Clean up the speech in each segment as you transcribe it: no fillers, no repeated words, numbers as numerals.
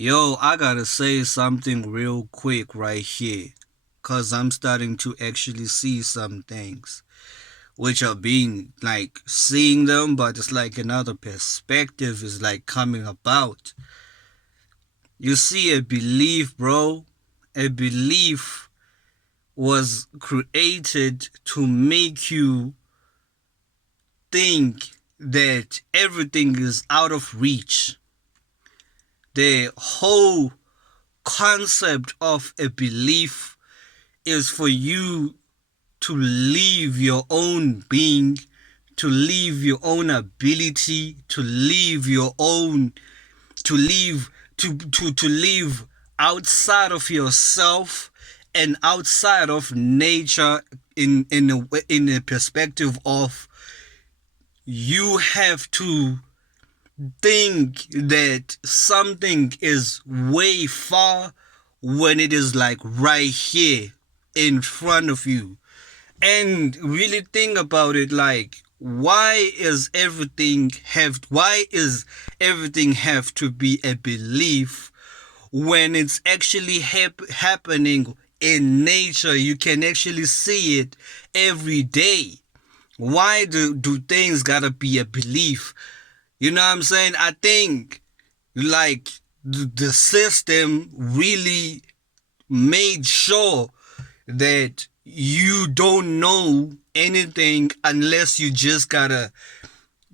Yo, I gotta say something real quick right here. Cause I'm starting to actually see some things. Which are being like seeing them, but it's like another perspective is like coming about. You see, a belief, bro. A belief was created to make you think that everything is out of reach. The whole concept of a belief is for you to live your own being, to live your own ability, to live your own, to live outside of yourself and outside of nature in a perspective of you have to think that something is way far when it is like right here in front of you. And really think about it, like why is everything have to be a belief when it's actually happening in nature? You can actually see it every day. Why do things gotta be a belief? You know what I'm saying? I think like the system really made sure that you don't know anything unless you just gotta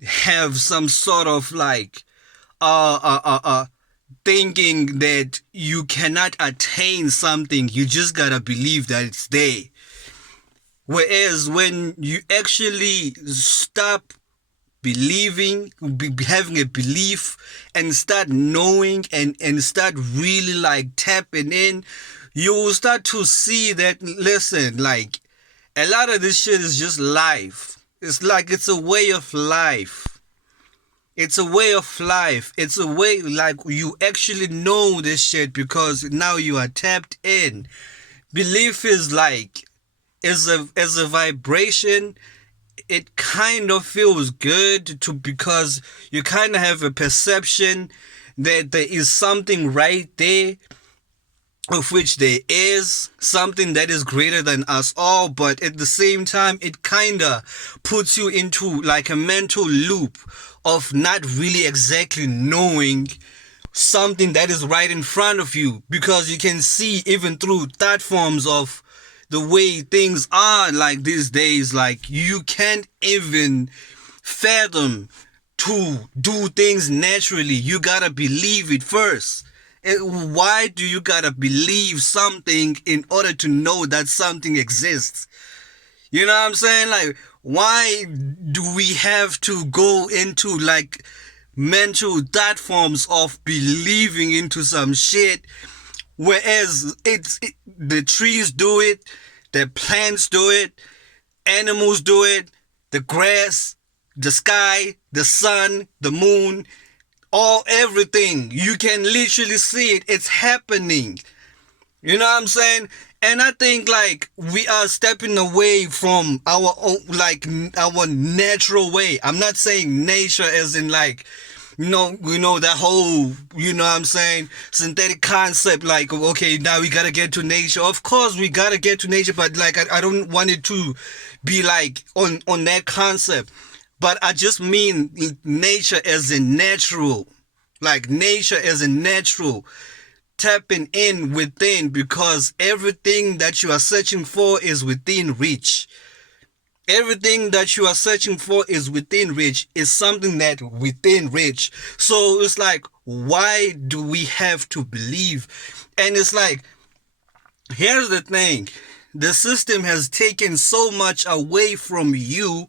have some sort of like uh uh uh, uh thinking that you cannot attain something. You just gotta believe that it's there. Whereas when you actually stop believing, having a belief, and start knowing and start really like tapping in, you will start to see that, listen, like a lot of this shit is just life. It's like it's a way of life. It's a way of life. It's a way like you actually know this shit because now you are tapped in. Belief is like as a vibration. It kind of feels good to because you kind of have a perception that there is something right there, of which there is something that is greater than us all, but at the same time it kind of puts you into like a mental loop of not really exactly knowing something that is right in front of you, because you can see even through thought forms of the way things are like these days, like you can't even fathom to do things naturally. You gotta believe it first. Why do you gotta believe something in order to know that something exists? You know what I'm saying? Like, why do we have to go into like mental thought forms of believing into some shit? Whereas the trees do it, the plants do it, animals do it, the grass, the sky, the sun, the moon, everything. You can literally see it. It's happening. You know what I'm saying? And I think like we are stepping away from our own, like our natural way. I'm not saying nature as in like, that whole, you know what I'm saying, synthetic concept, like, okay, now we gotta get to nature. Of course we gotta get to nature, but like, I don't want it to be like on that concept. But I just mean nature as in natural. Like nature as in natural. Tapping in within, because everything that you are searching for is within reach. Everything that you are searching for is within reach, is something that within reach. So it's like, why do we have to believe? And it's like, here's the thing. The system has taken so much away from you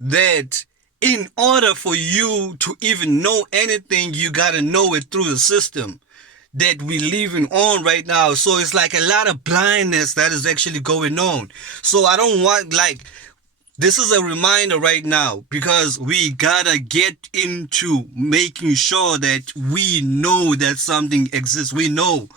that in order for you to even know anything, you gotta know it through the system that we living on right now. So it's like a lot of blindness that is actually going on. So I don't want, like, this is a reminder right now, because we gotta get into making sure that we know that something exists. We know.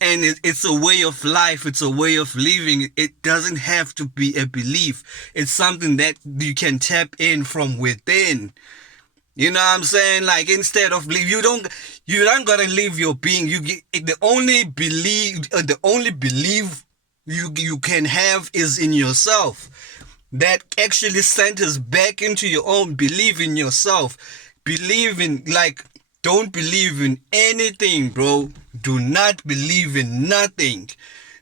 And it's a way of life. It's a way of living. It doesn't have to be a belief. It's something that you can tap in from within. You know what I'm saying? Like instead of believe, you don't gotta leave your being. You get the only belief you can have is in yourself. That actually centers back into your own belief in yourself. Believe in like don't believe in anything, bro. Do not believe in nothing.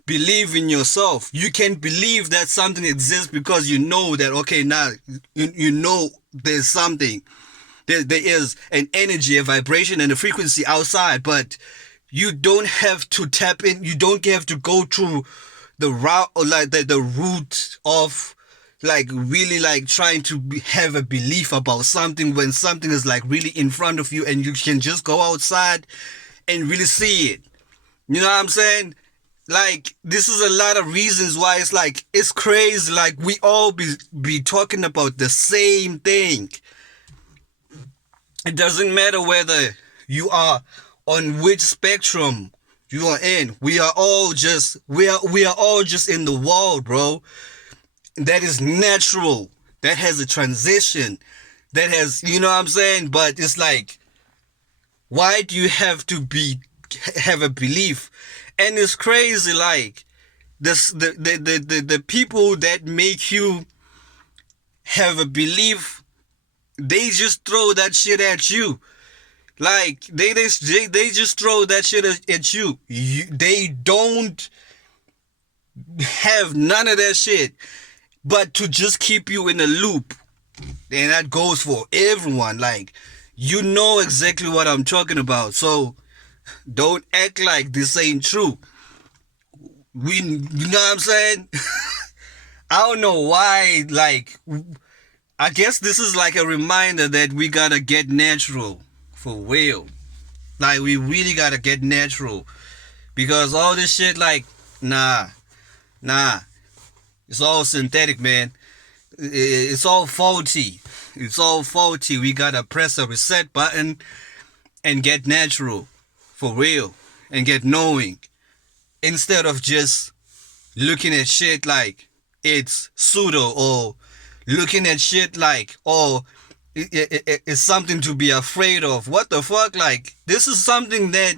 Believe in yourself. You can believe that something exists because you know that okay now you know there's something. There is an energy, a vibration, and a frequency outside, but you don't have to tap in. You don't have to go through the route or like the route of like really like trying to have a belief about something when something is like really in front of you and you can just go outside and really see it. You know what I'm saying? Like this is a lot of reasons why it's like it's crazy. Like we all be talking about the same thing. It doesn't matter whether you are on which spectrum you are in. We are all just in the world, bro. That is natural. That has a transition. That has, you know what I'm saying? But it's like, why do you have to have a belief? And it's crazy, like the people that make you have a belief, they just throw that shit at you. Like they just throw that shit at you. They don't have none of that shit, but to just keep you in a loop. And that goes for everyone. Like you know exactly what I'm talking about. So don't act like this ain't true. You know what I'm saying? I don't know why. Like I guess this is like a reminder that we gotta get natural for real. Like we really gotta get natural because all this shit, like, nah, it's all synthetic, man. It's all faulty. It's all faulty. We gotta press a reset button and get natural for real and get knowing instead of just looking at shit like it's pseudo or looking at shit like, oh, it's something to be afraid of. What the fuck? Like, this is something that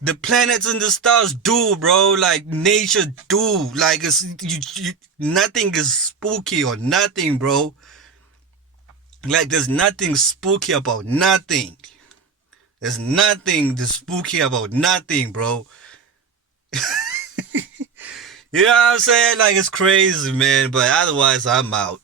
the planets and the stars do, bro. Like, nature do. Like, nothing is spooky or nothing, bro. Like, there's nothing spooky about nothing. There's nothing spooky about nothing, bro. You know what I'm saying? Like, it's crazy, man. But otherwise, I'm out.